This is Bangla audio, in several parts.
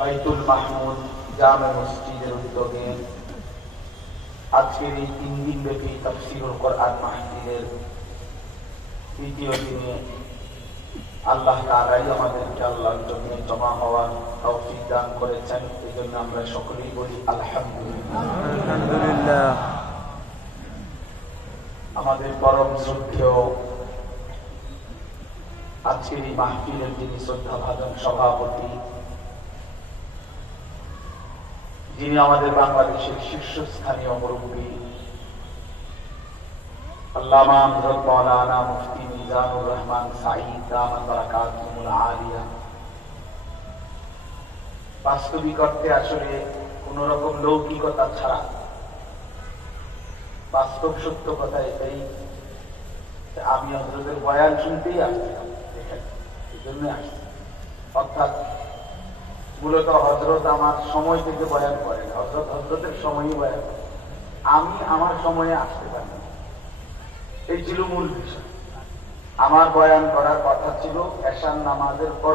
বাইতুল মাহমুদ জামে মসজিদের উদ্যোগে আজকের এই 3 দিন ব্যাপী তাফসীরুল কোরআন মাহফিলের দ্বিতীয় দিনে আল্লাহ তাআলাই আমাদেরকে আল্লাহর জন্য জমা হওয়ার তৌফিক দান করেছেন। এই জন্য আমরা সকলেই বলি আলহামদুলিল্লাহ। আলহামদুলিল্লাহ। আমাদের পরম শ্রদ্ধেয় আজকের এই মাহফিলের যিনি শ্রদ্ধাভাজন সভাপতি, যিনি আমাদের বাংলাদেশের শীর্ষস্থানীয় মুরব্বী আল্লামা হযরত মাওলানা মুফতি মিজানুর রহমান সাঈদ দামাত বারাকাতুহুল আলিয়া, বাস্তবিক অর্থে আসলে কোন রকম লৌকিকতা ছাড়া বাস্তব সত্য কথা এটাই, আমি হযরতের বয়ান শুনতেই আসছিলাম, এই জন্য আসছি। অর্থাৎ মূলত হযরত আমার সময় থেকে বয়ান করেন, হযরতের সময়ই বয়ান করেন, আমি আমার সময়ে আসতে পারি। এই ছিল মূল বিষয়। আমার বয়ান করার কথা ছিল এশার নামাজের পর,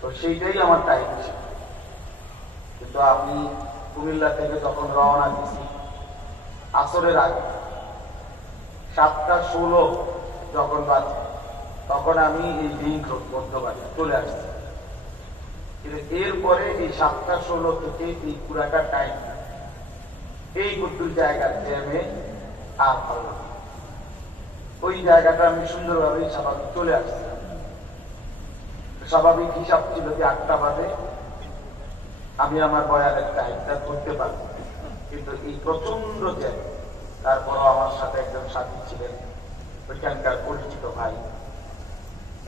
তো সেইটাই আমার টাইম ছিল। কিন্তু আমি কুমিল্লা থেকে যখন রওনা দিছি আসরের আগে 7:16 যখন বাজে, তখন আমি এই লিংক রোড মধ্যবাজার চলে আসছি। এরপরে এই 7:16 থেকে এই পুরাটা টাইম এই কুতুর জায়গার জ্যামে আর ভালো লাগে। ওই জায়গাটা আমি সুন্দরভাবে স্বাভাবিক চলে আসছিলাম। স্বাভাবিক হিসাব ছিল যে 8টা বাজে আমি আমার বয়ানের টাইমটা করতে পারবো, কিন্তু এই প্রচন্ড জ্যাম। তারপরও আমার সাথে একজন সাথী ছিলেন, ওইখানকার পরিচিত ভাই,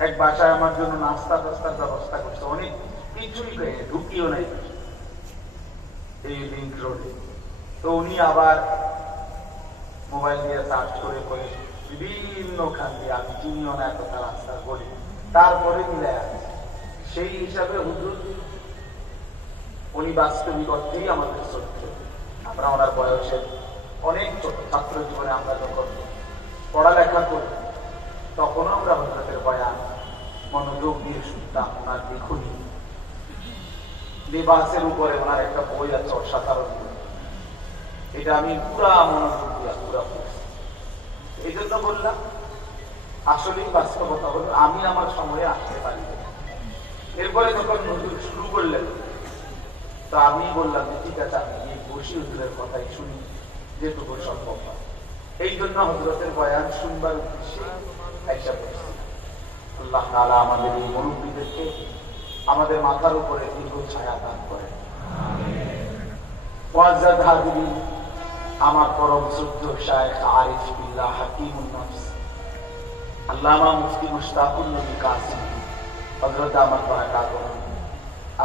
এক বাসায় আমার জন্য নাস্তা টাস্তার ব্যবস্থা করছে, অনেক কিছুই ঢুকিও নাই এই লিংক রোডে। তো উনি আবার মোবাইল দিয়ে সার্চ করে করে বিভিন্ন খান দিয়ে, আমি চিনিও না এত রাস্তা বলি, তারপরে মিলে আছে। সেই হিসাবে হুজুর উনি বাস্তবিক অর্থেই আমাদের সত্য। আমরা ওনার বয়সের অনেক ছাত্র জীবনে আমরা যখন পড়ালেখা করি তখনও আমরা হযরতের বয়ান মনোযোগ দিয়ে শুনতাম। ওনার লিখনি লিবাসের উপরে ওনার একটা বই আছে অসাধারণ, এটা আমি পুরা মনোযোগ দিয়ে পুরা পড়ছি। এই জন্য বললাম আসলেই বাস্তবতা হলো আমি আমার সময়ে আসতে পারি। এরপরে যখন হুজুর শুরু করলেন তো আমি বললাম যে ঠিক আছে, আমি এই বসি হুজুরের কথাই শুনি যেটুকু সম্ভব হয়। এই জন্য হযরতের বয়ান শুনবার উদ্দেশ্যে আইসা পড়ছি। আল্লাহ তাআলা আমাদের এই মুরব্বীদেরকে আমাদের মাথার উপরে দীর্ঘ ছায়া দান করেন। মুআজ্জাজ হাজিরিন, আমার পরম শ্রদ্ধেয় শায়েখ আরিফ বিল্লাহ হাকিমুন নফস আল্লামা মুফতি মুশতাকুন নবী কাসিম হযরত দামাত বারাকাতুহু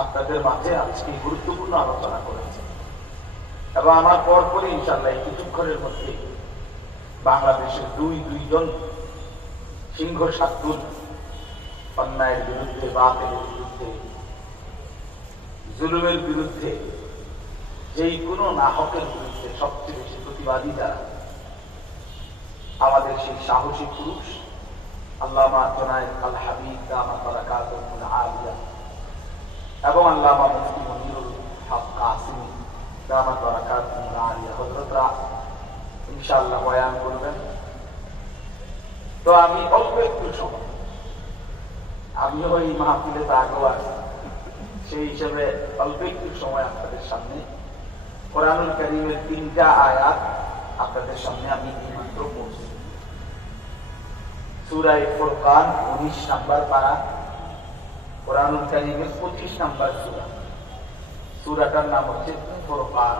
আপনাদের মাঝে আজকে গুরুত্বপূর্ণ আলোচনা করেছে, এবং আমার পরপরই ইনশাআল্লাহ কিছুক্ষণের মধ্যে বাংলাদেশের দুইজন সিংহ শার্দুল, অন্যায়ের বিরুদ্ধে, বাতিলের বিরুদ্ধে, জুলুমের বিরুদ্ধে, যেই কোনো নাহকের বিরুদ্ধে সবচেয়ে বেশি প্রতিবাদী যারা, আমাদের সেই সাহসী পুরুষ আল্লামা জনায়েদ আল হাবিব দামাত বারাকাতুহুল আলিয়া এবং আল্লামা মুফতি মনিরুল হক কাসিমি দামাত বারাকাতুহুল আলিয়া হযরতরা ইনশাআল্লাহ বয়ান করবেন। তো আমি অল্প একটু সময়, আমি ওই মাহফিলে তো আগেও আসি, সেই হিসেবে অল্প একটু সময় আপনাদের সামনে কোরআনুল কারীমের 3টা আয়াত আপনাদের সামনে আমি এইমাত্র পড়ছি। সূরা ফুরকান 19 নম্বর পারা, কোরআনুল কারীমের 25 নম্বর সূরা। সূরাটার নাম হচ্ছে ফুরকান।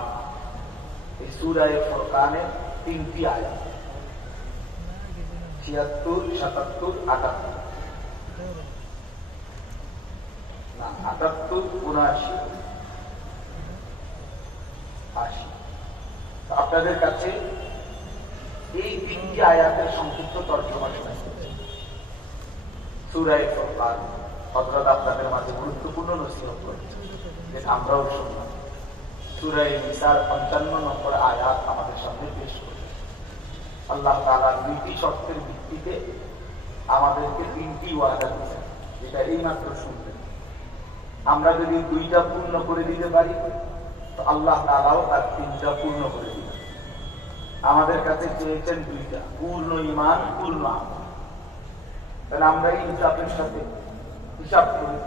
এই সূরা ফুরকানের 3টি আয়াত, 76, 77, 78, না 78, 79, 80। আপনাদের কাছে এই 3টি আয়াতের সংক্ষিপ্ত তর্জমা শোনাচ্ছি। সূরা ফুরকান হযরত আপনাদের মাঝে গুরুত্বপূর্ণ নসিহত করেছে, যে আমরাও শুনলাম। সূরা নিসার 55 নম্বর আয়াত আমাদের সামনে পেশ করেছে। আল্লাহ তাআলা 2টি শর্তের ভিত্তিতে আমাদেরকে 3টি ওয়াদা দিয়েছেন, যেটা এইমাত্র শুনলেন। আমরা যদি 2টা পূর্ণ করে দিতে পারি তো আল্লাহ তাআলাও তার 3টা পূর্ণ করে দিবেন। আমাদের কাছে চেয়েছেন 2টা, পূর্ণ ঈমান, পূর্ণ আমল। তাহলে আমরা এই হিসাবের সাথে হিসাব করি,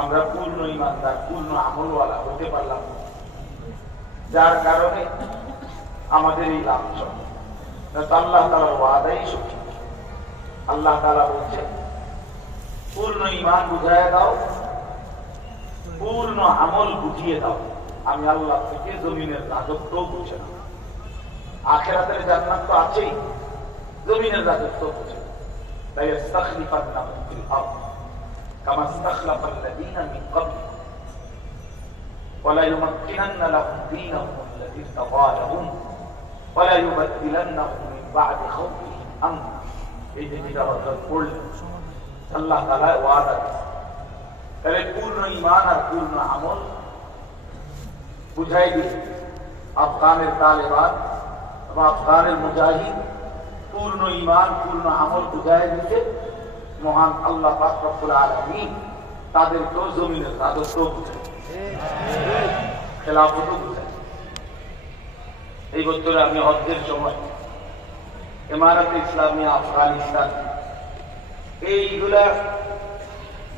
আমরা পূর্ণ ঈমানদার, পূর্ণ আমলওয়ালা হতে পারলাম, যার কারণে আমাদের এই লাভ হবে। আল্লাহ তাআলার ওয়াদাই সঠিক। আল্লাহ তাআলা বলছেন পূর্ণ ঈমান বুঝায় দাও, পূর্ণ আমল বুঝিয়ে দাও, আমি আল্লাহ থেকে জমিনের রাজত্ব বুঝে নাও। আখিরাতের জান্নাত তো আছেই, জমিনের রাজত্ব বুঝে। তাই ইস্তাখলিফান্নাহুম ফিল আরদ কামা ইস্তাখলাফাল্লাযীনা মিন ক্বাবলিহিম ওয়া লা ইউমাক্কিনান্না লাহুম দীনাহুম আল্লাযী ইরতাদা লাহুম ওয়া লা ইউবাদদিলান্নাহুম মিন বা'দি খাওফিহিম আমনা। এই যে যেটা হযরত পড়লেন, আল্লাহ তাআলা ওয়াদা দিয়েছেন। তাহলে পূর্ণ ঈমান আর পূর্ণ আমল বুঝাই দিয়ে আফগানের তালেবান বা আফগানের মুজাহিদ পূর্ণ ঈমান, পূর্ণ আমল বুঝাই দিতে মহান আল্লাহ পাক রব্বুল আলামিন তাদেরকেও জমিনের রাজত্ব বুঝাই, খেলাফতও বুঝাই। এই বছরে আমি হজ্জের সময় ইমারতে ইসলামিয়া আফগানিস্তান এইগুলা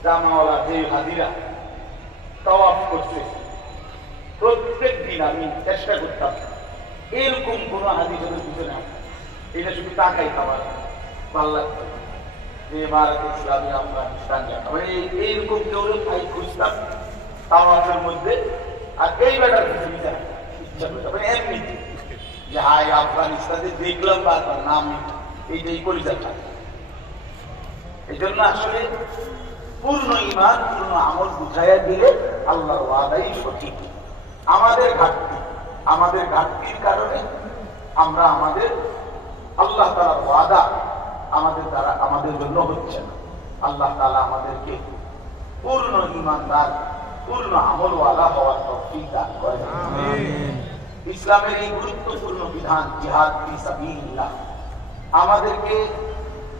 জামাওয়ালা যে হাজিরা তাওয়াফ করছে, প্রত্যেক দিন আমি চেষ্টা করতাম এরকম কোন হাদিস হতে বুঝে না, এটা শুধু টাকাই খাবার ভালো লাগতো যে ভারত ইসলামী আফগানিস্তান এইরকম কেউ ভাই খুঁজতাম তাওয়াফের মধ্যে। আর এই ব্যাটার ইচ্ছা করতাম এমনিতে যে হাই আফগানিস্তানে দেখলাম বারবার নাম এইটাই করে যাচ্ছি। এই জন্য আসলে পূর্ণ ঈমান, পূর্ণ আমল বুঝাইয়া দিলে আল্লাহর ওয়াদাই সঠিক। আমাদের ঘাটতির কারণে আমরা আমাদের আল্লাহ তাআলার ওয়াদা আমাদের দ্বারা আমাদের জন্য হচ্ছে না। আল্লাহ তাআলা আমাদেরকে পূর্ণ ঈমানদার, পূর্ণ আমলওয়ালা হওয়ার তৌফিক দান করেন। আমিন। ইসলামের এই গুরুত্বপূর্ণ বিধান জিহাদ ফি সাবিলিল্লাহ আমাদেরকে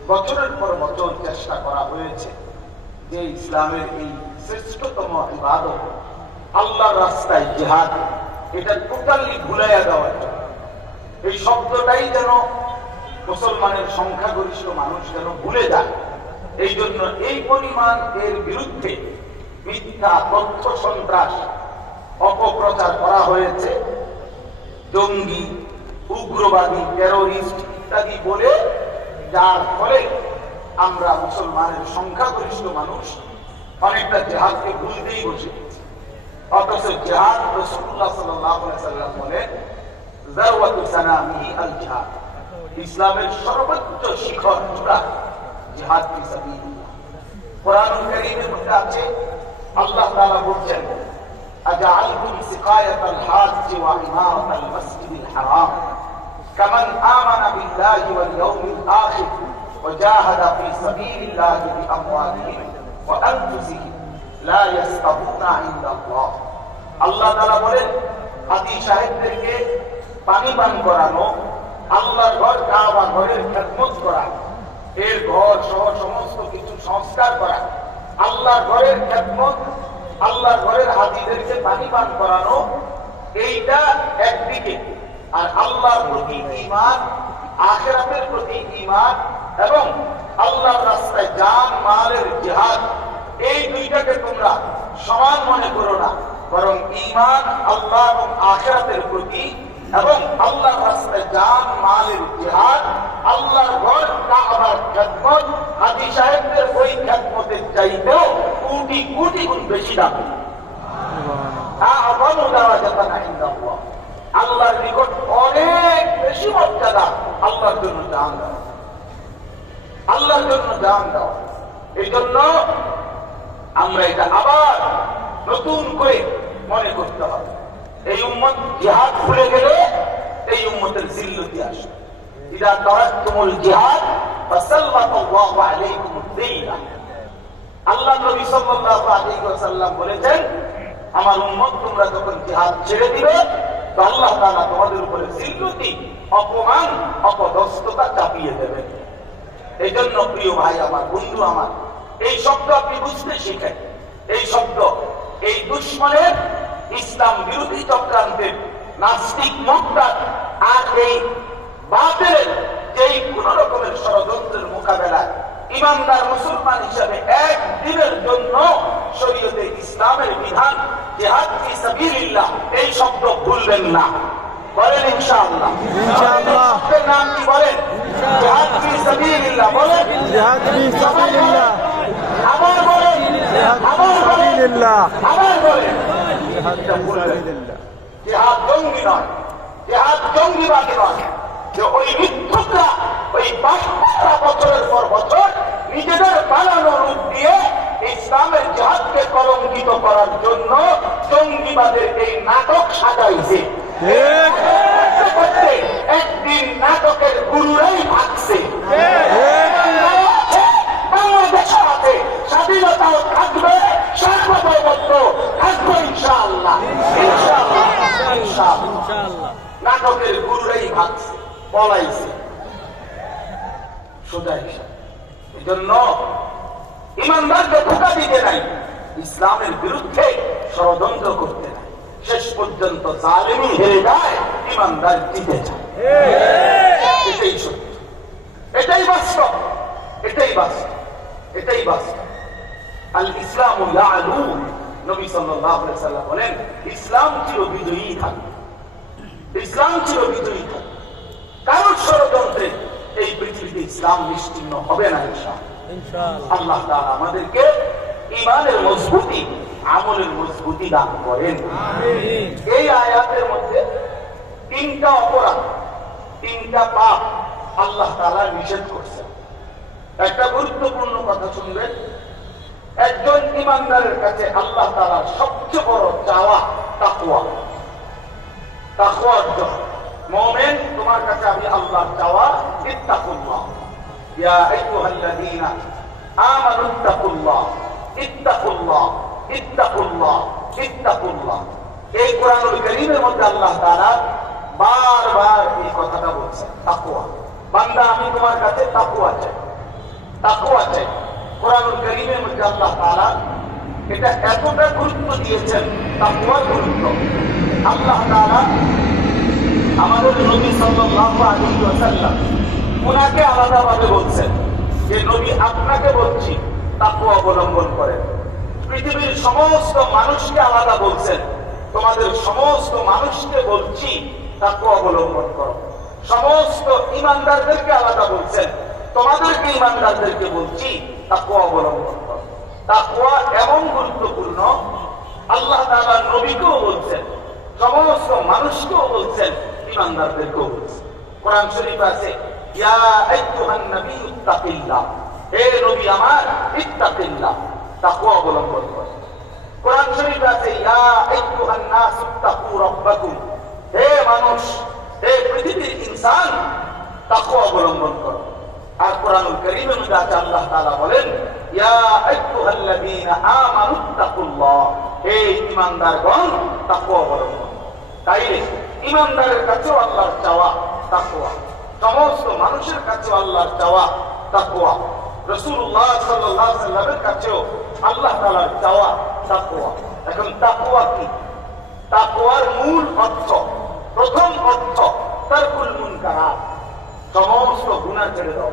বছরের পর বছর চেষ্টা করা হয়েছে যে ইসলামের এই শ্রেষ্ঠতম ইবাদত আল্লাহর রাস্তায় জিহাদ, এটা টোটালি ভুলাইয়া দেওয়ার জন্য। এই শব্দটাই যেন মুসলমানের সংখ্যাগরিষ্ঠ মানুষ যেন ভুলে যায়, এই জন্য এই পরিমাণ এর বিরুদ্ধে মিথ্যা তথ্য সন্ত্রাস অপপ্রচার করা হয়েছে, জঙ্গি, উগ্রবাদী, টেরোরিস্ট ইত্যাদি বলে, যার ফলে আমরা মুসলমানের সংখ্যাগরিষ্ঠ মানুষ অনেকটা জিহাদকে ভুলতেই বসে গেছি। অথচ জিহাদ রাসূলুল্লাহ সাল্লাল্লাহু আলাইহি ওয়াসাল্লাম বলেন যারওয়াতু সানামিহি আল জিহাদ, ইসলামের সর্বোচ্চ শিখর চূড়া জিহাদ ফি সাবিলিল্লাহ। কোরআনুল কারীমের মধ্যে আছে আল্লাহ তাআলা বলেন আজআলতুম সিকায়াতাল হাজ্জ ওয়া ইমারাতাল মাসজিদিল হারাম কামান আমানা বিল্লাহি ওয়াল ইয়াউমিল আখির ওয়া জাহাদা ফি সাবিলিল্লাহি বিআমওয়ালিহিম ওয়া আনফুসিহিম লা ইয়াস্তাবুনা ইনদাল্লাহ। আল্লাহ তাআলা বলেন হাজী সাহেবদেরকে পানি পান করানো, আল্লাহর ঘর কাবা ঘরের খেদমত করা, এর ঘর সহ সমস্ত কিছু সংস্কার করা, আল্লাহর ঘরের খেদমত, আল্লাহর ঘরের হাজীদেরকে পানি পান করানো, এইটা একদিকে। আর আল্লাহর প্রতি ঈমান, আখিরাতের প্রতি ঈমান এবং আল্লাহর রাস্তায় জান মালের জিহাদ, এই দুইটাকে তোমরা সমান মনে করো না, বরং ঈমান আল্লাহ এবং আখিরাতের প্রতি এবং আল্লাহর রাস্তায় জান মালের জিহাদ, আল্লাহর ঘর কাবার খেদমত হাজী সাহেবদের ওই খেদমতের চাইতেও কোটি কোটি গুণ বেশি দামি। আল্লাহর নিকট অনেক বেশি মর্যাদা আল্লাহর জন্য জান দেওয়া, আল্লাহর জন্য জান দেওয়া। এই জন্য আমরা এটা আবার নতুন করে মনে করতে হবে। এই উম্মত জিহাদ ভুলে গেলে এই উম্মতের জিল্লতি আসবে। ইদা তারাকতুমুল জিহাদ ফাসাল্লাল্লাহু আলাইকুমুদ দিল্লা। আল্লাহ নবী সাল্লাল্লাহু আলাইহি ওয়াসাল্লাম বলেছেন, আমার উম্মত তোমরা যখন জিহাদ ছেড়ে দিবে তো আল্লাহ তাআলা তোমাদের উপরে জিল্লতি, অপমান, অপদস্থতা চাপিয়ে দেবেন। এই জন্য প্রিয় ভাই আমার, বন্ধু আমার, এই শব্দ আপনি বুঝতে শিখেন। এই শব্দ এই দুশ্মনের, ইসলাম বিরোধী চক্রান্তের, নাস্তিক মুক্তার আর এই বাতিলের যেই কোন রকমের ষড়যন্ত্রের মোকাবেলায় ইমানদার মুসলমান হিসাবে একদিনের জন্য শরীয়তে ইসলামের বিধান জিহাদ ফি সাবিলিল্লাহ এই শব্দ ভুলবেন না। বলেন ইনশাআল্লাহ। ইনশাআল্লাহ। এর নাম কি বলেন? জিহাদ ফি সাবিলিল্লাহ। বলেন জিহাদ ফি সাবিলিল্লাহ। আবার বলেন জিহাদ ফি সাবিলিল্লাহ। আবার বলেন জিহাদ ফি সাবিলিল্লাহ। জিহাদ জঙ্গি নয়, জিহাদ জঙ্গিবাদী নয়। যে ওই মিথ্যুকরা, ওই বাস্তবরা বছরের পর বছর নিজেদের বানানো রূপ দিয়ে ইসলামের জিহাদকে কলঙ্কিত করার জন্য জঙ্গিবাদের এই নাটক সাজাইছে। একদিন নাটকের গুরুরাই ভাগছে। বাংলাদেশে আছে, স্বাধীনতাও থাকবে, সার্বভৌমত্ব থাকবে ইনশাআল্লাহ। ইনশাআল্লাহ, ইনশাআল্লাহ। নাটকের গুরুরাই ভাগছে, পলাইছে সোজা হিসাব। এই জন্য ইমানদারকে ধোঁকা দিতে নাই, ইসলামের বিরুদ্ধে ষড়যন্ত্র করতে নাই। শেষ পর্যন্ত জালেমি হেরে যায়, ইমানদার জিতে যায়। এটাই সত্য, এটাই বাস্তব, এটাই বাস্তব, এটাই বাস্তব। আল ইসলামু ইয়ালু, নবী সাল্লাল্লাহু আলাইহি ওয়াসাল্লাম বলেন ইসলাম চির বিজয়ী থাকবে, ইসলাম চির বিজয়ী থাকবে। কারণ ষড়যন্ত্রে এই পৃথিবীতে ইসলাম নিশ্চিহ্ন হবে না ইনশাআল্লাহ। আল্লাহ তাআলা আমাদেরকে ঈমানের মজবুতি, আমলের মজবুতি দান করেন। এই আয়াতের মধ্যে তিনটা অপরাধ, তিনটা পাপ আল্লাহ তাআলা নিষেধ করছেন। একটা গুরুত্বপূর্ণ কথা শুনবেন, একজন ঈমানদারের কাছে আল্লাহ তাআলার সবচেয়ে বড় চাওয়া তাকওয়া। তাকওয়া অর্জন। মুমিন, তোমার কাছে আমি আল্লাহর চাওয়া ইত্তাকুল্লাহ। ইয়া আইয়ুহাল্লাযীনা আমানু ইত্তাকুল্লাহ, ইত্তাকুল্লাহ, ইত্তাকুল্লাহ, ইত্তাকুল্লাহ। এই কোরআনুল কারীমের মধ্যে আল্লাহ তাআলা বারবার এই কথাটা বলছেন, তাকওয়া। বান্দা, আমি তোমার কাছে তাকওয়া চাই, তাকওয়া চাই। কোরআনুল কারীমের মধ্যে আল্লাহ তাআলা এটা এতটা গুরুত্ব দিয়েছেন, তাকওয়ার গুরুত্ব। আল্লাহ তাআলা আমাদের নবী সাল্লাল্লাহু আলাইহি ওয়াসাল্লাম উনাকে আলাদাভাবে বলছেন যে নবী আপনাকে বলছি তাকওয়া অবলম্বন করেন। পৃথিবীর সমস্ত মানুষকে আলাদা বলছেন, তোমাদের সমস্ত মানুষকে বলছি তাকওয়া অবলম্বন করো। সমস্ত ঈমানদারদেরকে আলাদা বলছেন, তোমাদেরকে ঈমানদারদেরকে বলছি তাকওয়া অবলম্বন করো। তাকওয়া এমন গুরুত্বপূর্ণ, আল্লাহ তাআলা নবীকেও বলছেন, সমস্ত মানুষকেও বলছেন, ঈমানদারদেরকেও বলছেন। কোরআন শরীফ আছে ইয়া আইয়ুহান নাবিয়্যু ইত্তাকিল্লাহ, হে নবী আমার ইত্তাকিল্লাহ, তাকওয়া অবলম্বন করো। কোরআন শরীফ আছে ইয়া আইয়ুহান নাস ইত্তাকু রাব্বাকুম, হে মানুষ, হে পৃথিবীর ইনসান, তাকওয়া অবলম্বন করো। আর কোরআনুল কারীমের মধ্যে আছে আল্লাহ তাআলা বলেন ইয়া আইয়ুহাল্লাযীনা আমানু ইত্তাকুল্লাহ, হে ঈমানদারগণ তাকওয়া অবলম্বন। তাইলে ঈমানদারের কাছেও আল্লাহর চাওয়া তাকওয়া, সমস্ত মানুষের কাছেও আল্লাহর চাওয়া তাকওয়া, রাসূলুল্লাহ সাল্লাল্লাহু আলাইহি ওয়াসাল্লামের কাছেও আল্লাহ তাআলার চাওয়া তাকওয়া। এখন তাকওয়া কি? তাকওয়ার মূল অর্থ, প্রথম অর্থ তারকুল মুনকারাত, সমস্ত গুনাহ ছেড়ে দাও,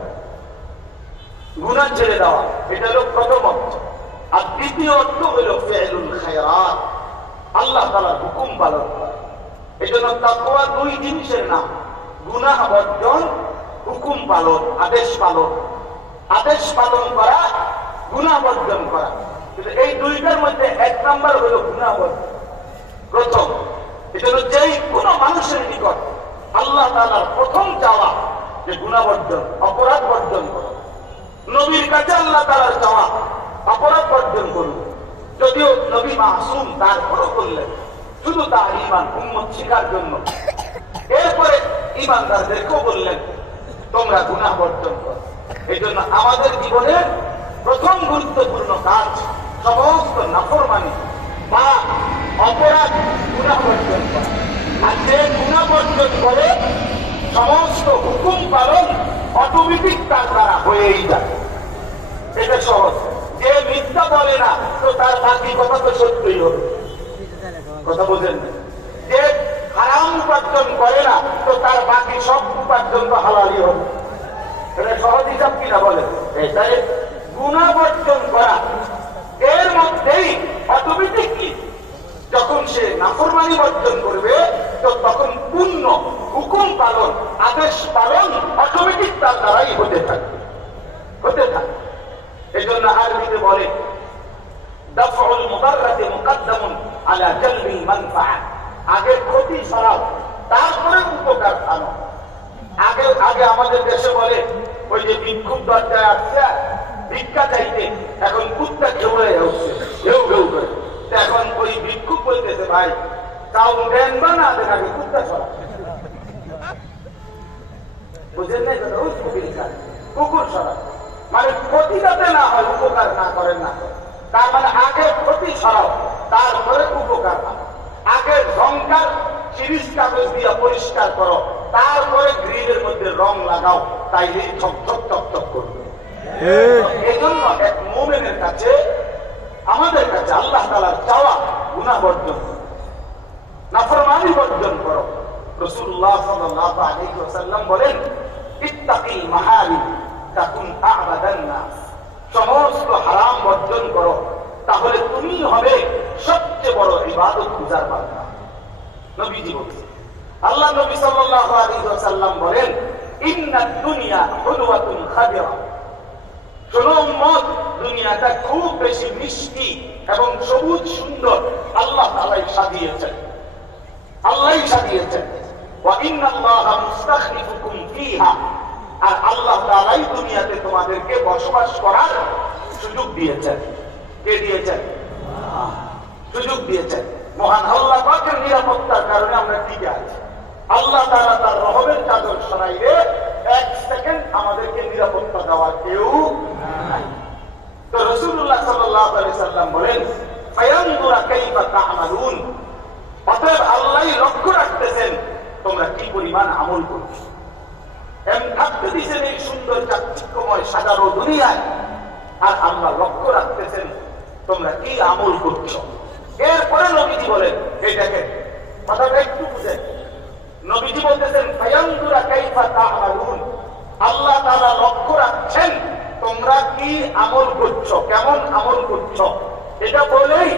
গুনাহ ছেড়ে দেওয়া, এটা হলো প্রথম অর্থ। আর দ্বিতীয় অর্থ হলো ফি'লুল খায়রাত, আল্লাহ তাআলার হুকুম পালন করা। এজন্য তাকওয়া দুই জিনিসের নাম, গুনাহ বর্জন, হুকুম পালন, আদেশ পালন। আদেশ পালন করা, গুনাহ বর্জন করা। কিন্তু এই দুইটার মধ্যে এক নাম্বার হলো গুনাহ বর্জন, প্রথম। এজন্য যেই কোনো মানুষের নিকট আল্লাহ তাআলার প্রথম চাওয়া যে গুনাহ বর্জন, অপরাধ বর্জন করো। নবীর কাছে আল্লাহ তাআলার চাওয়া অপরাধ বর্জন করুন। যদিও নবী মাসুম, তারপরও করলেন শুধু তার ঈমান উম্মত শিখার জন্য। এরপরে ঈমানদারদেরকেও বললেন তোমরা গুনাহ বর্জন করো। এই জন্য আমাদের জীবনের প্রথম গুরুত্বপূর্ণ কাজ সমস্ত নাফরমানি বা অপরাধ গুনাহ বর্জন করা। আর যে গুনাহ বর্জন করে সমস্ত হুকুম পালন অটোমেটিক তার দ্বারা হয়েই যায়। এটা সহজ। যে মিথ্যা বলে না তো তার বাকি কথা তো সত্যই হবে। কথা বোঝেন না? যে হারাম উপার্জন করে না তো তার বাকি সব উপার্জন তো হালালই হবে। এটা সহজ হিসাব কিনা বলে? তাই গুনাহ বর্জন করা এর মধ্যেই অটোমেটিকলি যখন সে নাফরমানি বর্জন করবে তো তখন পূর্ণ হুকুম পালন, আদেশ পালন অটোমেটিক তার দ্বারাই হতে থাকবে। এই জন্য আরবিতে বলে দাফউল মুদাররাতি মুকদ্দামুন আলা জালবিল মানফাআ, আগে ক্ষতি সরাও তারপরে উপকার আনো। আগে আমাদের দেশে বলে ওই যে ভিক্ষুক দরজায় আসছে ভিক্ষা চাইতে, এখন কুত্তা খেয়ে হচ্ছে ঘেউ ঘেউ করে। এখন ওই ভিক্ষুক বলতেছে ভাই চাউল দেন বা না দেন, আগে কুত্তা সরা। বুঝেন নাই কথা? ওই কুকুর সরা মানে ক্ষতি যাতে না হয়, উপকার না করেন না। তার মানে আগে ক্ষতি সরাও তারপরে উপকার না। আগে ঝংকার সিরিজ কাগজ দিয়ে পরিষ্কার করো, তারপরে গ্রিলের মধ্যে রং লাগাও, তাইলে ঝকঝক টকটক করবে। এই জন্য এক মুমিনের কাছে, আমাদের কাছে আল্লাহ তাআলার চাওয়া গুনাহ বর্জন, নাফরমানি বর্জন করো। রাসূলুল্লাহ সাল্লাল্লাহু আলাইহি ওয়াসাল্লাম বলেন ইত্তাকিল মাহারিম তাকুন আ'বাদান নাস, সমস্ত হারাম বর্জন করো তাহলে তুমি হবে সবচেয়ে বড় ইবাদত গুজার বান্দা। নবীজি বলেন, আল্লাহ নবী সাল্লাল্লাহু আলাইহি ওয়াসাল্লাম বলেন ইন্নাদ দুনিয়া হুলওয়াতুন খাদিরা, শোনো উম্মত, দুনিয়াটা খুব বেশি মিষ্টি এবং সবুজ সুন্দর আল্লাহ তাআলাই সাজিয়েছেন। ওয়া ইন্নাল্লাহা মুস্তাখলিফুকুম ফিহা, আর আল্লাহ তাআলাই দুনিয়াতে তোমাদেরকে বসবাস করার সুযোগ দিয়েছেন। কে দিয়েছেন? সুযোগ দিয়েছেন। মহান আল্লাহ পাকের নিরাপত্তার কারণে আমরা টিকে আছি। আল্লাহ তাআলা তার রহমের চাদর সরাইলে এক সেকেন্ড আমাদেরকে নিরাপত্তা দেওয়ার কেউ নাই। তো রাসূলুল্লাহ সাল্লাল্লাহু আলাইহি সাল্লাম বলেন ফায়ানজুরা কাইফা তা'মালুন, অতএব আল্লাহই লক্ষ্য রাখতেছেন তোমরা কি পরিমাণ আমল করছো। থাকতে দিয়েছেন এই সুন্দর চাকচিক্যময় সাজানো দুনিয়ায়, আর আল্লাহ লক্ষ্য রাখতেছেন তোমরা কি আমল করছো। এরপরে নবীজি বলেন, এই দেখেন কথাটা একটু বুঝেন, নবীজি বলতেছেন ফায়ানজুরা কাইফা তা'মালুন, আল্লাহ তাআলা লক্ষ্য রাখছেন তোমরা কি আমল করছো, কেমন আমল করছো। এটা বলেই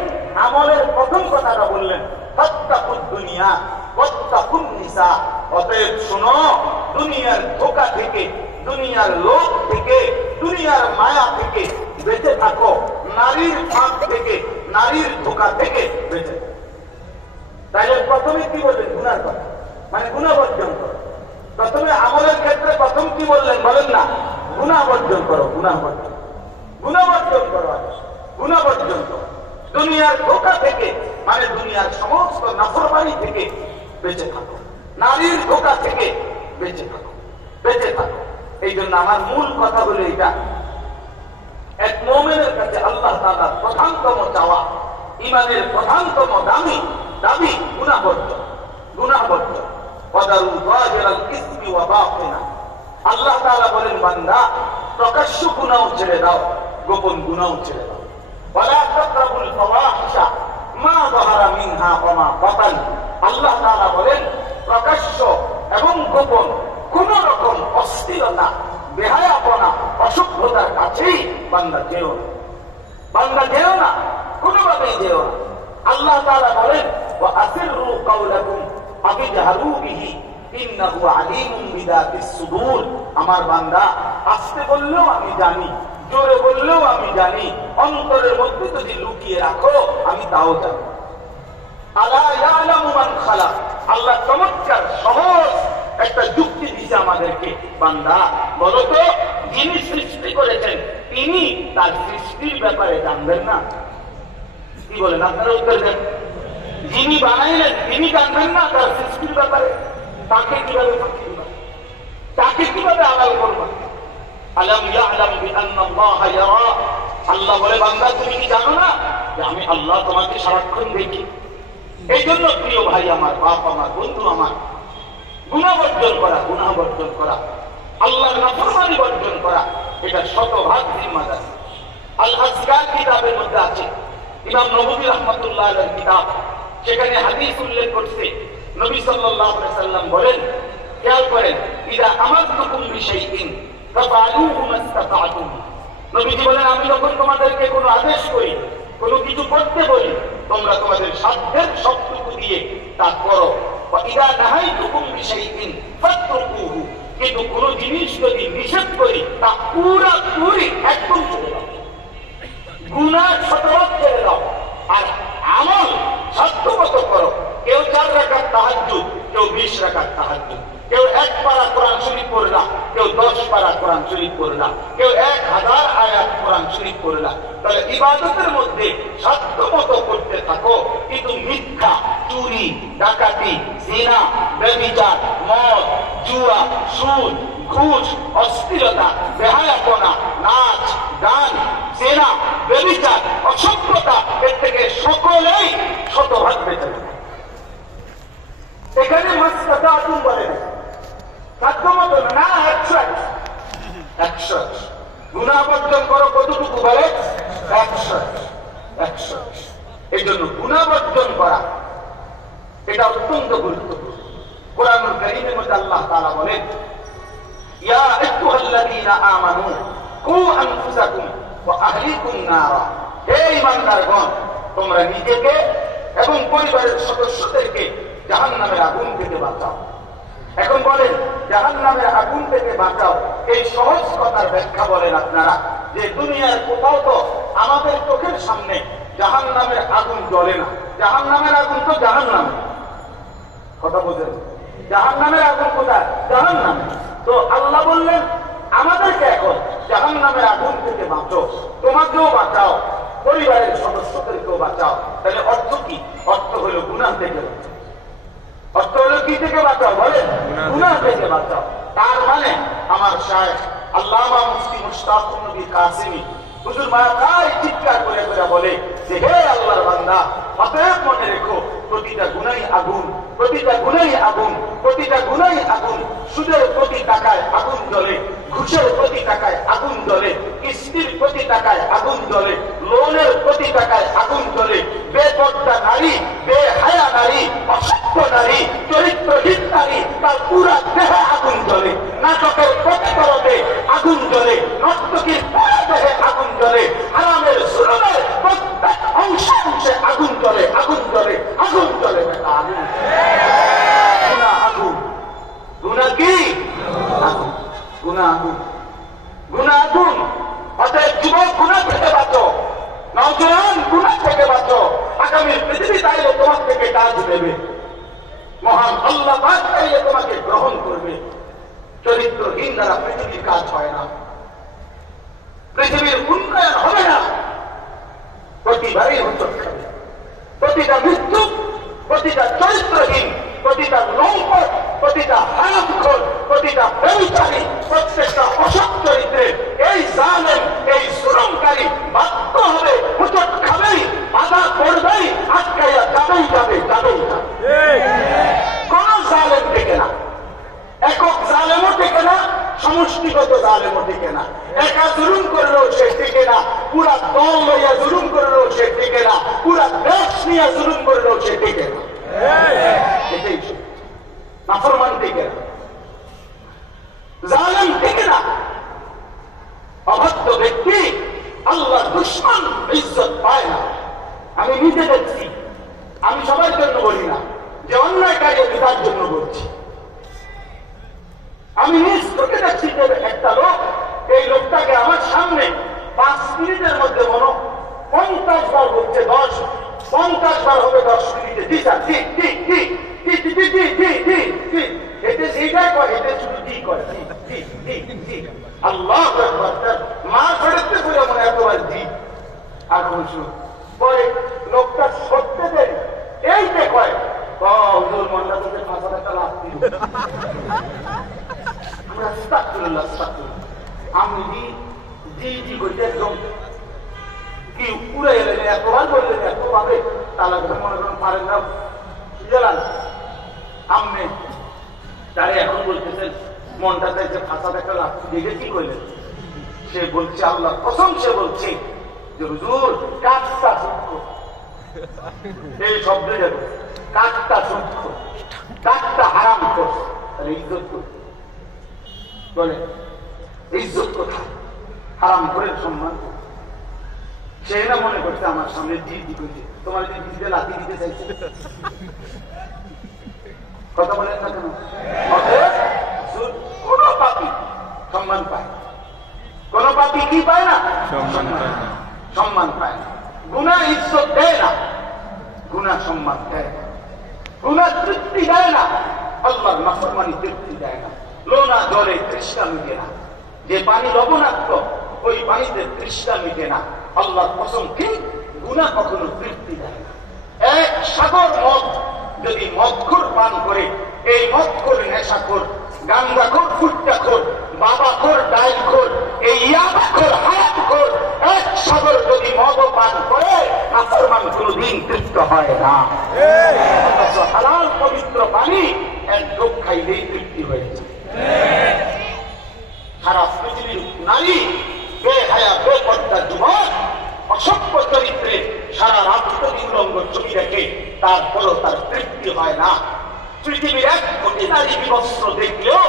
আমলের প্রথম কথাটা বললেন ফাত্তাকুদ দুনিয়া ওয়াত্তাকুন নিসা, অতএব শোনো দুনিয়ার ধোঁকা থেকে, দুনিয়ার লোভ থেকে, দুনিয়ার মায়া থেকে বেঁচে থাকো, নারীর ফাঁক থেকে, নারীর ধোঁকা থেকে বেঁচে থাকো। তাই প্রথমে কি বললেন? গুনার কথা, মানে গুনাহ বর্জন করো। প্রথমে আমলের ক্ষেত্রে প্রথম কি বললেন বলেন না? গুনাহ বর্জন করো, গুনাহ বর্জন করো, গুনাহ বর্জন করো। দুনিয়ার ধোঁকা থেকে মানে দুনিয়ার সমস্ত নাফরমানি থেকে বেঁচে থাকো, নারীর ধোঁকা থেকে বেঁচে থাকো। এই জন্য আমার মূল কথা হলো এটা, এক মুমিনের কাছে আল্লাহ তাআলার প্রধানতম চাওয়া, ঈমানের প্রধানতম দাবি গুনাহ বর্জন। ওয়াদারু যাহিরাল ইসমি ওয়া বাতিনা, আল্লাহ তাআলা বলেন বান্দা প্রকাশ্য গুনাহ ছেড়ে দাও, গোপন গুনাহ ছেড়ে দাও। ওয়ালা তাকরাবুল ফাওয়াহিশা মা যাহারা মিনহা ওয়া মা বাতান, আল্লাহ তাআলা বলেন প্রকাশ্য এবং গোপন কোন রকম অশ্লীলতা, বেহায়াপনা, অসভ্যতার কাছেই বান্দা যেও না, কোনোভাবেই যেও না। আল্লাহ তাআলা বলেন ওয়া আসিররু কাওলাকুম আবিজহারু বিহি ইন্নাহু আলিমুম বিযাতিস সুদূর, আমার বান্দা আস্তে বললেও আমি জানি, জোরে বললেও আমি জানি, অন্তরের মধ্যে যদি লুকিয়ে রাখো আমি তাও জানি। আলা ইয়ালামু মান খালাক, আল্লাহ চমৎকার সহজ একটা যুক্তি দিয়েছে আমাদেরকে, বান্দা বলো তো যিনি সৃষ্টি করেছেন তিনি তার সৃষ্টির ব্যাপারে জানবেন না? কি বলেন আপনারা? উত্তর দেন। যিনি বানাইলেন তিনি জানবেন না তার সৃষ্টির ব্যাপারে? তাকে কিভাবে আড়াল করবেন? আলাম ইয়ালাম বিআন্নাল্লাহা ইয়ারা, আল্লাহ বলে বান্দা তুমি কি জানো না যে আমি আল্লাহ তোমাকে সারাক্ষণ দেখি। এই জন্য প্রিয় ভাই আমার, বাপ আমার, বন্ধু আমার, গুনাহ বর্জন করা, আল্লাহর নাফরমানি বর্জন করা, এটা শতভাগ জিম্মাদারি। আল আজকার কিতাবের মধ্যে আছে, ইমাম নববী রাহমাতুল্লাহ আলাইহির কিতাব, সেখানে হাদিস উল্লেখ করছে। নবী সাল্লাল্লাহু আলাইহি ওয়াসাল্লাম বলেন, খেয়াল করেন, ইদা আমারতুকুম বিশাইইন ফাফআলুহু মাসতাতা'তুম। নবীজি বলেন, আমি যখন তোমাদেরকে কোনো আদেশ করি, কোনো কিছু করতে বলি, তোমরা তোমাদের সাধ্যের সবটুকু দিয়ে তা করো। ওয়া ইদা নাহাইতুকুম বিশাইইন ফাতরুকুহু, কিন্তু কোনো জিনিস যদি নিষেধ করি তা পুরোপুরি একদম ছেড়ে দাও, গুনাহ শতভাগ ছেড়ে দাও, আর আমল সাধ্যমতো করো। কেউ 4 রাকাত তাহাজ্জুদ, কেউ 20 রাকাত তাহাজ্জুদ, কেউ 1 পারা কোরআন শরীফ পড়লা, কেউ 10 পারা কোরআন শরীফ পড়লা, কেউ 1000 আয়াত কোরআন শরীফ পড়লা। তাহলে ইবাদতের মধ্যে সাধ্যমতো করতে থাকো, কিন্তু মিথ্যা, চুরি, ডাকাতি, জিনা, ব্যভিচার, মদ, জুয়া, সুদ, ঘুষ, অস্থিরতা, বেহায়াপনা, নাচ, গান, জেনা, ব্যভিচার, অসভ্যতা, এর থেকে সকলেই শতভাগ বেঁচে যাবে। এখানে মাসতাতা'তুম বলে না, সাধ্যমতো না, 100 গুনাহ বর্জন করো, কতটুকু বলে? 100। এই জন্য গুনাহ বর্জন করা এটা অত্যন্ত গুরুত্বপূর্ণ। কোরআনুল কারীমের মধ্যে আল্লাহ তাআলা বলেন, ইয়া আইয়ুহাল্লাযীনা আমানু কু আনফুসাকুম ওয়া আহলিকুম নারা। হে ঈমানদারগণ, তোমরা নিজেকে এবং পরিবারের সদস্যদেরকে জাহান্নামের আগুন থেকে বাঁচাও। এখন বলেন, জাহান্নামের আগুন থেকে বাঁচাও, এই সহজ কথার ব্যাখ্যা বলেন আপনারা, যে দুনিয়ার কোথাও তো আমাদের চোখের সামনে জাহান্নামের আগুন জ্বলে না। জাহান্নামের আগুন তো জাহান্নামে, কথা বোঝেন? জাহান্নামের আগুন কোথায়? জাহান্নামে। তো আল্লাহ বললেন, আমাদেরকে এখন জাহান্নামের আগুন থেকে বাঁচো, তোমাকেও বাঁচাও, পরিবারের সদস্যদেরকেও বাঁচাও। তাহলে অর্থ কি? অর্থ হলো গুনাহ থেকে বাঁচাও। অর্থ হলো কি থেকে বাঁচাও? বলেন, গুনাহ থেকে বাঁচাও। তার মানে আমার শায়েখ আল্লামা মুফতি মুশতাকুর নবী কাসেমী হুজুর মায়া প্রায় চিৎকার করে করে বলে যে, হে আল্লাহর বান্দা, অতএব মনে রেখো, প্রতিটা গুনাহই আগুন, প্রতিটা গুনাহই আগুন, প্রতিটা গুনাহই আগুন। সুদের প্রতি টাকায় আগুন জ্বলে, ঘুষের প্রতি টাকায় আগুন জ্বলে, কিস্তির প্রতি টাকায় আগুন জ্বলে, লোনের প্রতি টাকায় আগুন জ্বলে। বেপর্দা নারী, বেহায়া নারী, অসভ্য নারী, চরিত্রহীন নারী, তার পুরা দেহে আগুন জ্বলে। নাটকের প্রতিপরতে আগুন জ্বলে, নর্তকীর পুরা দেহে আগুন জ্বলে, হারামের জুলুমের প্রত্যেক অংশে অংশে আগুন জ্বলে, আগুন জ্বলে, আগুন জ্বলে, আগুন। গুনাহ আগুন। গুনাহ কি? আগুন। গুনাহ আগুন। গুনাহ আগুন। অতএব যুবক, গুনাহ থেকে বাঁচো, নওজোয়ান গুনাহ থেকে বাঁচো। আগামী পৃথিবী চাইলে তোমার থেকে কাজ নেবে, মহান আল্লাহ পাক চাইলে তোমাকে গ্রহণ করবে। চরিত্রহীন দ্বারা পৃথিবীর কাজ হয় না, পৃথিবীর উন্নয়ন হবে না। প্রতিবারই হোঁচট খাবে, প্রতিটা মৃত্যু, প্রতিটা চরিত্রহীন, প্রতিটা লম্পট, প্রতিটা হারামখোর, প্রতিটা ব্যভিচারী, প্রত্যেকটা অসৎ চরিত্রের এই জালেম, এই জুলুমকারী বাধ্য হবে, হোঁচট খাবেই, বাধা পড়বেই, আটকাইয়া যাবেই যাবে, যাবেই যাবে। কোন জালেম টেকে না, একক জালেমও টেকে না, সমষ্টিগত জালেমও টেকে না। একা জুলুম করলেও সে টেকে না, পুরা দল লইয়া জুলুম করলেও সে টেকে না, পুরা দেশ নিয়ে জুলুম করলেও সে টেকে না। এটাই নাফরমান টেকে না, জালেম টেকে না। অভদ্র ব্যক্তি, আল্লাহর দুশমন ইজ্জত পায় না। আমি নিজে দেখছি, আমি সবার জন্য বলি না যে অন্যায় কাজে আমি তার জন্য বলছি। আমি নিজ চোখে দেখছি যে একটা লোক, এই লোকটাকে আমার সামনে 5 মিনিটের মধ্যে মনে 50 বার বলছে, 50 বার হবে 10 মিনিটে। জি স্যার, জি জি জি জি জি জি জি জি জি জি, এতে সেইটাই করে, এতে শুধু জি করে, জি জি জি জি। আল্লাহু আকবার। মা ফেরতে করে মনে এতবার জি আর বলছো। পরে লোকটা সত্যি দেয়, এই দেখো হুজুর মনটা থেকে 5 টাকা লাভ দিল। আমি জি জি করতে একদম কি উড়ে এলেন, এতবার বললেন, এত ভাবে তালা করে মনে করেন পারেন না, গেলাম আমনে তারে এখন বলতেছেন মনটা চাইছে 5 টাকা লাভ, দেখে কি করলেন? সে বলছে আল্লাহ কসম, সে বলছে যে হুজুর কাজটা সূক্ষ্ম, এই শব্দ যাবে কাজটা সূক্ষ্ম, কাজটা হারাম করছে, তাহলে ইজ্জত করছে বলে ইজ্জত কোথায়? হারাম করে সম্মান করছে। সে না মনে করছে আমার সামনে জিদি করছে, তোমার যে জিদিতে লাথি দিতে চাইছে। কথা বলেন না কেন? কোন পাপি সম্মান পায়, কোন পাপি কি পায় না? সম্মান পায় না। গুনাহ ইজ্জত দেয় না, গুনাহ সম্মান দেয় না, গুনাহ তৃপ্তি দেয় না, আল্লাহর নাফরমানি তৃপ্তি দেয় না। লোনা জলে তৃষ্ণা মিটে না, যে পানি লবণাক্ত ওই পানিতে তৃষ্ণা মিটে না। আল্লাহর কসম, ঠিক গুনাহ কখনো তৃপ্তি দেয় না। এক সাগর মদ যদি মদখোর পান করে, এই মদখোর নেশাখোর, গাঞ্জাখোর, ফুট্টাখোর, বাবাখোর, ডাইলখোর, এই ইয়াবাখোর, হারামখোর, এক সাগর যদি মদ পান করে, নাফরমান কোনদিন তৃপ্ত হয় না। হালাল পবিত্র পানি এক ঢোক খাইলেই তৃপ্তি হয়েছে। সারা পৃথিবীর নারী বেহায়া বেপর্দা যুবক অসভ্য চরিত্রে সারা রাত্র উলঙ্গ ছবি দেখে, তারপরও তার তৃপ্তি হয় না। পৃথিবীর 1 কোটি নারী বিবস্ত্র দেখলেও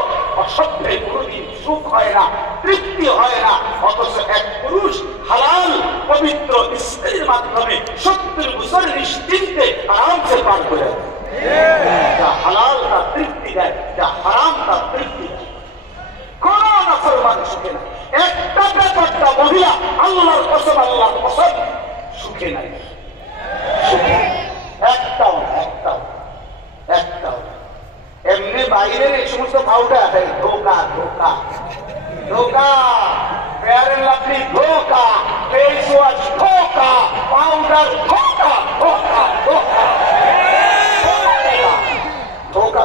অসভ্যের কোনদিন সুখ হয় না, তৃপ্তি হয় না। অথচ এক পুরুষ হালাল পবিত্র স্ত্রীর মাধ্যমে 70 বছর নিশ্চিন্তে আরামসে পার করে। যা হালাল তার তৃপ্তি দেয়, যা হারাম তার তৃপ্তি দেয়। কোন নাফরমান সুখে নাই। একটা ব্যাপারটা মহিলা আল্লাহর কসম, আল্লাহর কসম সুখে নাই, একটাও একটাও একটাও। এমনি বাইরের এই সমস্ত পাউডার ধোকা ধোকা ধোকা, ফেয়ার এন্ড লাভলি ধোকা, ফেস ওয়াশ ধোকা, পাউডার ধোকা ধোকা ধোকা ধোকা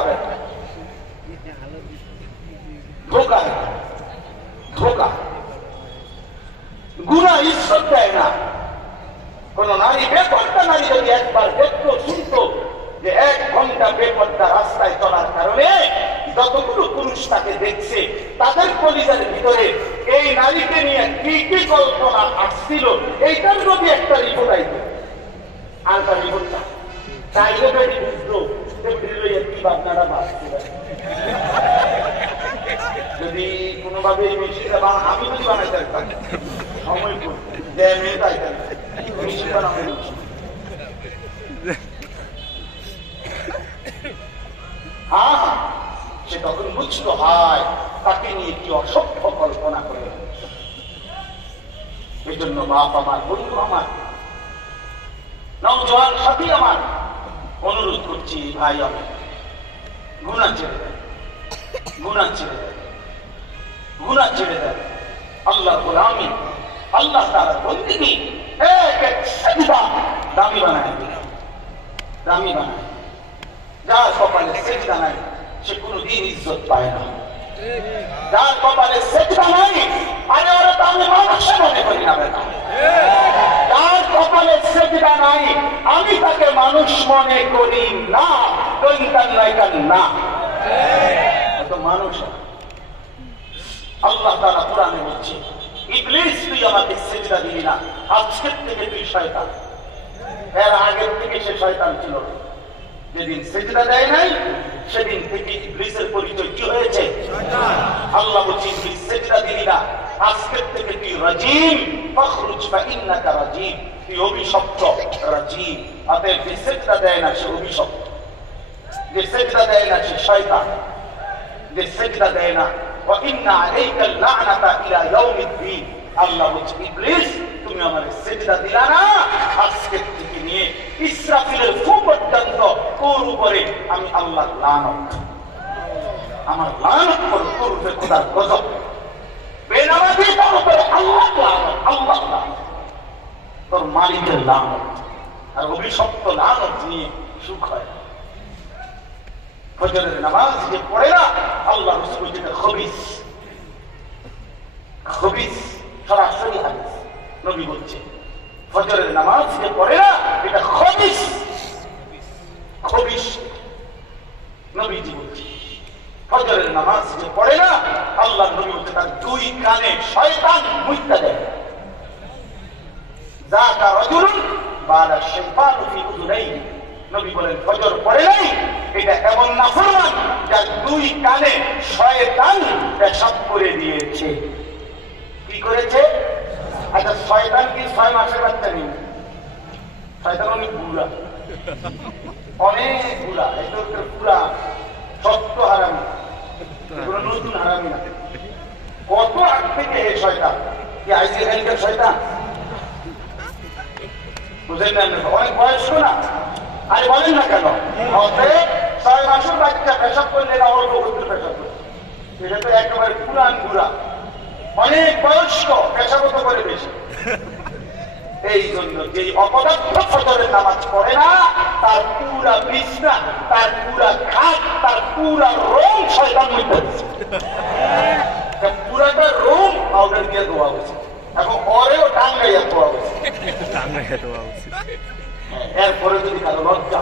ধোকা ধোকা। গুনাহ ইজ্জত দেয় না। কোন নারী বেপর্দা নারী যদি একবার দেখতো, শুনতো যে 1 ঘন্টা বেপর্দা রাস্তায় চলার কারণে যতগুলো পুরুষ তাকে দেখছে, তাদের কলিজার ভিতরে এই নারীকে নিয়ে কি কি কল্পনা আসছিল, এইটার যদি একটা রিপোর্ট আইতো, আর তার রিপোর্টটা চাইলে বেড়ি বুঝতো কি ভাবনাটা বাঁচতে পারে। যদি কোনোভাবে এই মেশিনটা আমি যদি বানাইতে পারি, সময় সে তখন বুঝতে হয় তাকে নিয়ে কি অসভ্য কল্পনা করে। এই জন্য বাপ আমার, বন্ধু আমার, নওজোয়ান সাথী আমার, অনুরোধ করছি ভাই, আমি গুনাহ ছেড়ে দেন, গুনাহ ছেড়ে দেন, গুনাহ ছেড়ে দেন। আল্লাহ গোলামি, আল্লাহ তাআলার বন্দেগী এক এক সিজদা দামি বানায় দিলেন, দামি বানায়। যার কপালে সিজদা নাই সে কোনদিন ইজ্জত পায় না। যার কপালে সিজদা নাই, আরে ওরা তো আমি মানুষ মনে করি না বেটা। যার কপালে সিজদা নাই আমি তাকে মানুষ মনে করি না, না তো মানুষ। আল্লাহ তাআলা কোরআনে বলছে, ইবলিস তুই আমাকে সিজদা দিলি না, আজকের থেকে তুই শয়তান। এর আগের থেকে সে শয়তান ছিল। যেদিন সিজদা দেয় নাই সেদিন থেকে ইবলিসের পরিচয় কি হয়েছে? শয়তান। আল্লাহ বলছে, ইবলিস সিজদা দিলি না, আজকের থেকে তুই রাজিম, ফাখরুজ ফাইন্নাকা রাজিম, তুই অভিশপ্ত রাজিম। অতএব যে সিজদা দেয় না সে অভিশপ্ত, যে সিজদা দেয় না সে শয়তান, যে সিজদা দেয় না। ওয়া ইন্না আলাইকা লা'নাতা ইলা ইয়াউমিদ্দিন। আল্লাহ বলছে, ইবলিস তুমি আমার সিজদা দিলা না, আজকে থেকে নিয়ে ইসরাফিলের ফু পর্যন্ত তোর উপরে আমি আল্লাহর লানত, আমার লানত করব, তোর উপরে খোদার গজব। বেনামাজি তার উপরে আল্লাহর লানত, আল্লাহর লানত, তোর মালিকের লানত। আর অভিশপ্ত লানত নিয়ে সুখ হয় না। ফজরের নামাজ যে পড়ে না, আল্লাহ রাসূল বলেছেন খবিস, খবিস, সরাসরি হাদিস নবী বলছে, ফজরের নামাজ যে পড়ে না এটা খবিস, খবিস নবীজি বলছে। ফজরের নামাজ যে পড়ে না, আল্লাহ নবী বলছে তার 2 কানে শয়তান মুইতা দেয়, শাইতানু ফি উযুনাইহি, নবী বলেন ফজর পড়ে নাই, এটা এমন নাফরমান যার দুই কানে শয়তান পেশাব করে দিয়েছে। কি করেছে? আচ্ছা, শয়তান কি 6 মাসের বাচ্চা নেই? শয়তান অনেক বুড়া, অনেক বুড়া, এটা পুরা সত্য হারামি, এগুলো নতুন হারামি না। কত আগ থেকে এই শয়তান, কি আইজিএলকার শয়তান বুঝেন না? অনেক বয়স্ক না? আরে বলেন না কেন? 6 মাসের বাচ্চা পেশাব করলে না অল্প করতে পেশাব করে, এটা তো একেবারে পুরান বুড়া, অনেক বয়স্ক, পেশাগত করে বেশি। এই জন্য যে অপদার্থ ফজরের নামাজ পড়ে না, তার পুরা বিছনা, তার পুরা খাট, তার পুরা রোম শয়তান মধ্যে আছে। পুরাটা রোম পাউডার দিয়ে ধোয়া উচিত এবং পরেও টাঙ্গাইয়া ধোয়া উচিত। এরপরে যদি কারো লজ্জা,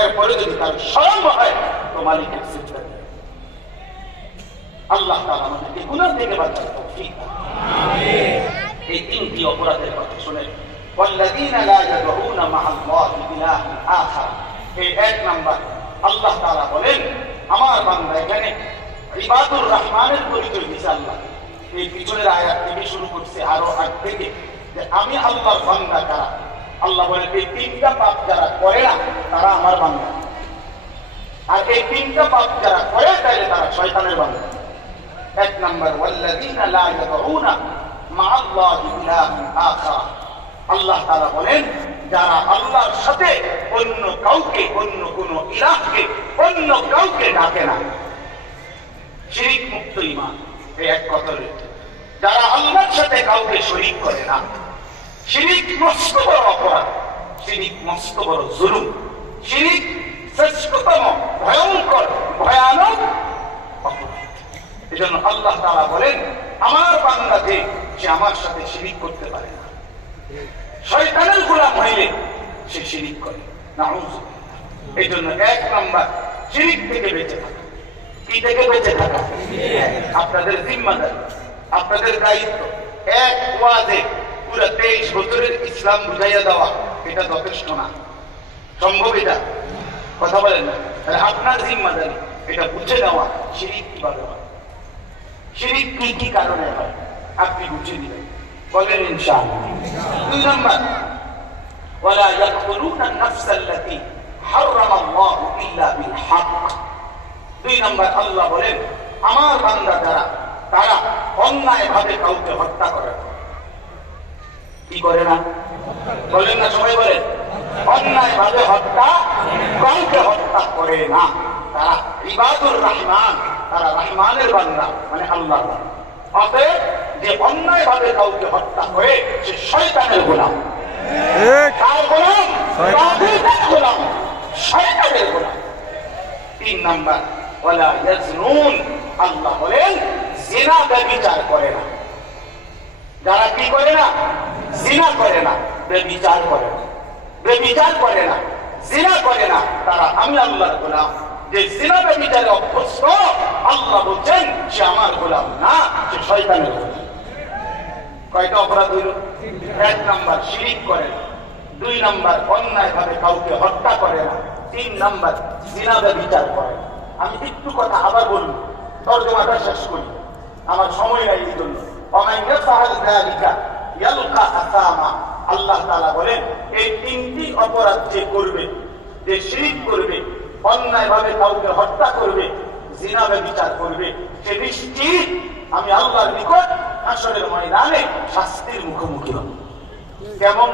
এরপরে যদি কারো শরম হয়, তো মালিকের চিন্তা নেই। আল্লাহ তাআলা আমাদেরকে গুনাহ থেকে বাঁচার তৌফিক দান। এই তিনটি অপরাধের কথা শুনেন। ওয়াল্লাযীনা লা ইয়াদউনা মা'আল্লাহি ইলাহান আখার, এই 1 নাম্বার। আল্লাহ তাআলা বলেন আমার বান্দা এখানে ইবাদুর রহমানের পরিচয় দিয়েছে আল্লাহ। এই পিছনের আয়াত থেকে শুরু করছে আরো আগ থেকে, যে আমি আল্লাহর বান্দা কারা। আল্লাহ বলেন এই 3টা পাপ যারা করে না তারা আমার বান্দা, আর এই 3টা পাপ যারা করে তাহলে তারা শয়তানের বান্দা। 1 নাম্বার ওয়াল্লাযীনা লা ইয়াদউনা মা'আল্লাহি ইলাহান আখার, আল্লাহ তাআলা বলেন যারা আল্লাহর সাথে অন্য কাউকে, অন্য কোন ইলাহকে, অন্য কাউকে ডাকে না, শিরিক মুক্ত ঈমান। এই এক কথা রয়েছে, যারা আল্লাহর সাথে কাউকে শরীক করে না। শিরিক মস্ত বড় অপরাধ, শিরিক মস্ত বড় জুলুম, শিরিক শ্রেষ্ঠতম ভয়ঙ্কর ভয়ানক অপরাধ। এজন্য আল্লাহ তাআলা বলেন আমার বান্দা যে সে আমার সাথে শিরিক করতে পারে না, শয়তানের গোলাম হইলে সে শিরিক করে। নাউযুবিল্লাহ। এই জন্য 1 নাম্বার শিরিক থেকে বেঁচে থাকা। কি থেকে বেঁচে থাকা? আপনাদের জিম্মাদারি, আপনাদের দায়িত্ব। এক ওয়াজে পুরো 23 বছরের ইসলাম বুঝাইয়া দেওয়া এটা যথেষ্ট না, সম্ভব? এটা কথা বলেন না? তাহলে আপনার জিম্মাদারি এটা বুঝে দেওয়া শিরিক কিভাবে হয়, শিরিক কি কি কারণে হয় আপনি বুঝে দিবেন। বলেন ইনশাআল্লাহ। 2 নাম্বার ওয়ালা ইয়াকতুলুনা আন-নাফসাল্লাতী হারামাল্লাহু ইল্লা বিল হক। 2 নাম্বার আল্লাহ বলেন আমার বান্দা যারা তারা অন্যায় ভাবে কাউকে হত্যা করে না। কি করে না? বলেন না, সবাই বলেন। অন্যায় ভাবে হত্যা, কাউকে হত্যা করে না। তারা ইবাদুর রহমান, তারা রহমানের বান্দা, মানে আল্লাহর বান্দা। অতএব যে অন্যায় ভাবে কাউকে হত্যা করে সে শয়তানের গোলাম। কার গোলাম? তাগুতের গোলাম, শয়তানের গোলাম। 3 নাম্বার ওয়ালা ইয়াজনুন, আল্লাহ বলেন জিনা ব্যভিচার করে না। যারা কি করে না? জিনা করে না, ব্যভিচার করে না। ব্যভিচার করে না, জিনা করে না, তারা আমি আল্লাহর গোলাম। যে জিনা ব্যভিচারে অভ্যস্ত, আল্লাহ বলছেন সে আমার গোলাম না, সে শয়তানের গোলাম। কয়টা অপরাধ হইল? 1 নাম্বার শিরিক করে না, 2 নাম্বার অন্যায় ভাবে কাউকে হত্যা করে না, 3 নাম্বার জিনা ব্যভিচার করে না। আমি একটু কথা আবার বলবো, তর্জমাটা শেষ করি, আমার সময় নাই এই জন্য। আল্লাহ তাআলা বলেন এই 3টি অপরাধ যে করবে, যে শিরক করবে, অন্যায় ভাবে কাউকে হত্যা করবে, জিনা ব্যভিচার করবে, সে নিশ্চিত আমি আল্লাহর নিকট হাসরের ময়দানে শাস্তির মুখোমুখি হবে। কেমন